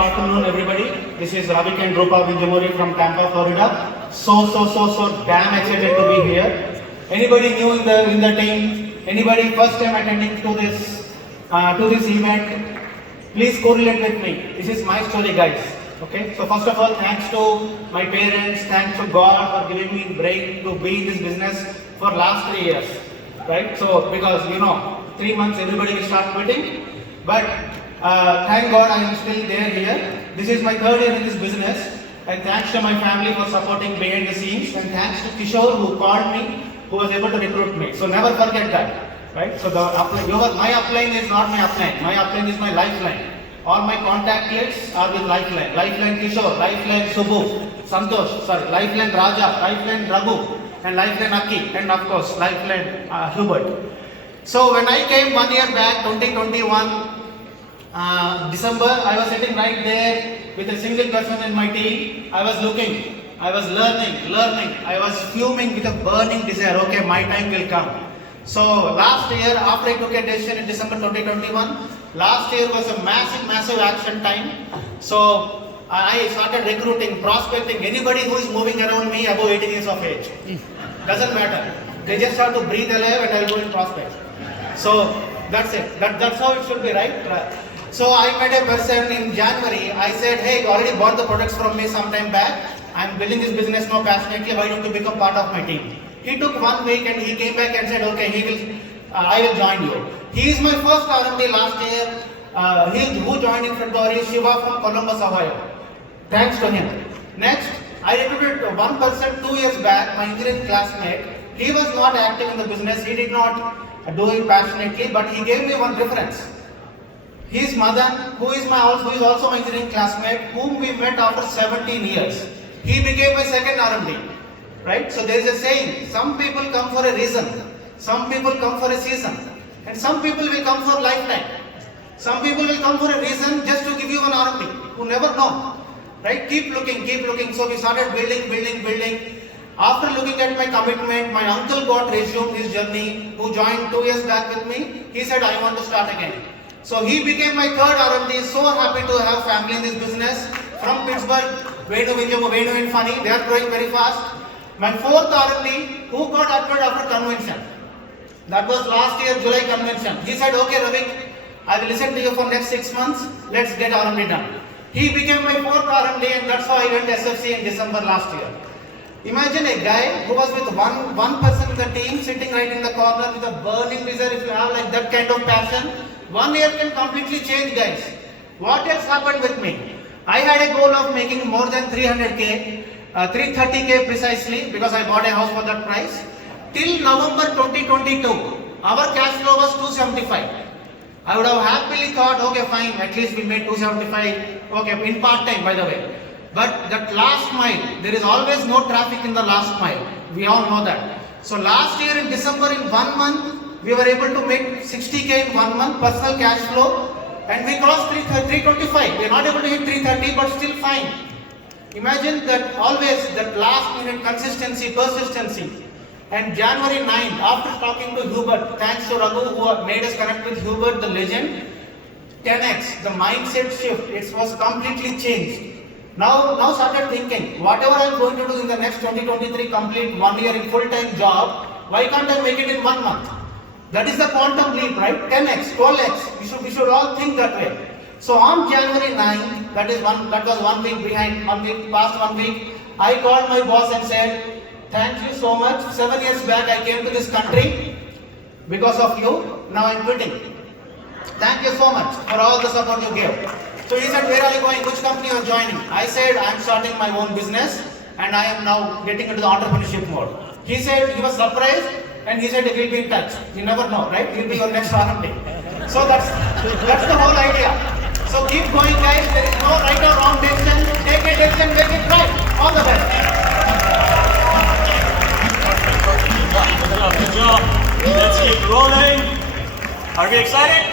afternoon, everybody. This is Ravi and Rupa Vinjamuri from Tampa, Florida. So damn excited to be here. Anybody new in the team? Anybody first time attending to this event? Please correlate with me. This is my story, guys. Okay. So first of all, thanks to my parents, thanks to God for giving me brain to be in this business for last 3 years. Right. So because 3 months everybody will start quitting, but thank God I am still there here. This is my 3rd year in this business, and thanks to my family for supporting behind the scenes, and thanks to Kishore who called me, who was able to recruit me. So never forget that, right? So my upline is not my upline. My upline is my lifeline. All my contact lists are with lifeline. Lifeline Kishore, lifeline Subbu, Santosh, lifeline Raja, lifeline Raghu, and lifeline Aki, and of course lifeline Hubert. So when I came 1 year back, 2021. December, I was sitting right there with a single person in my team. I was looking, I was learning. I was fuming with a burning desire. Okay, my time will come. So last year, after I took a decision in December 2021, last year was a massive action time. So I started recruiting, prospecting anybody who is moving around me above 18 years of age. Doesn't matter. They just have to breathe alive and I will go and prospect. So that's it. That's how it should be, right? So I met a person in January. I said, hey, you already bought the products from me some time back. I'm building this business now passionately. Why don't you become part of my team? He took 1 week and he came back and said, okay, I will join you. He is my first R&D last year. Who joined in February? Shiva from Columbus, Ohio. Thanks to him. Next, I recruited one person 2 years back, my engineering classmate. He was not active in the business. He did not do it passionately, but he gave me one reference. His mother, who is also my engineering classmate, whom we met after 17 years. He became my second R&D, right? So there is a saying, some people come for a reason, some people come for a season, and some people will come for lifetime. Some people will come for a reason just to give you an R&D. You never know, right? Keep looking. So we started building. After looking at my commitment, my uncle got resumed his journey, who joined 2 years back with me. He said, I want to start again. So he became my 3rd R&D. So happy to have family in this business. From Pittsburgh, Venu and Funny, they are growing very fast. My 4th R&D, who got admitted after convention. That was last year, July convention. He said, okay Ravi, I will listen to you for next 6 months. Let's get R&D done. He became my 4th R&D, and that's how I went to SFC in December last year. Imagine a guy who was with one person in the team, sitting right in the corner with a burning desire. If you have like that kind of passion, 1 year can completely change, guys. What else happened with me? I had a goal of making more than 300k, 330k precisely, because I bought a house for that price. Till November 2022, our cash flow was 275. I would have happily thought, okay, fine, at least we made 275, okay, in part time, by the way. But that last mile, there is always no traffic in the last mile. We all know that. So last year in December, in 1 month, we were able to make 60k in 1 month personal cash flow, and we crossed 325. We are not able to hit 330, but still fine. Imagine that always that last minute consistency, persistency. And January 9th, after talking to Hubert, thanks to Raghu who made us connect with Hubert, the legend, 10x, the mindset shift, it was completely changed. Now started thinking, whatever I am going to do in the next 2023, complete 1 year in full-time job, why can't I make it in 1 month? That is the quantum leap, right? 10x, 12x. We should all think that way. So on January 9th, that was 1 week behind, past 1 week, I called my boss and said, thank you so much. 7 years back I came to this country because of you. Now I am quitting. Thank you so much for all the support you gave. So he said, where are you going? Which company you are joining? I said, I am starting my own business and I am now getting into the entrepreneurship mode. He said, he was surprised and he said, he will be in touch. You never know, right? He will be your next R&D. So that's the whole idea. So keep going, guys. There is no right or wrong decision. Take a decision, make it right. All the best. Good job. Let's keep rolling. Are we excited?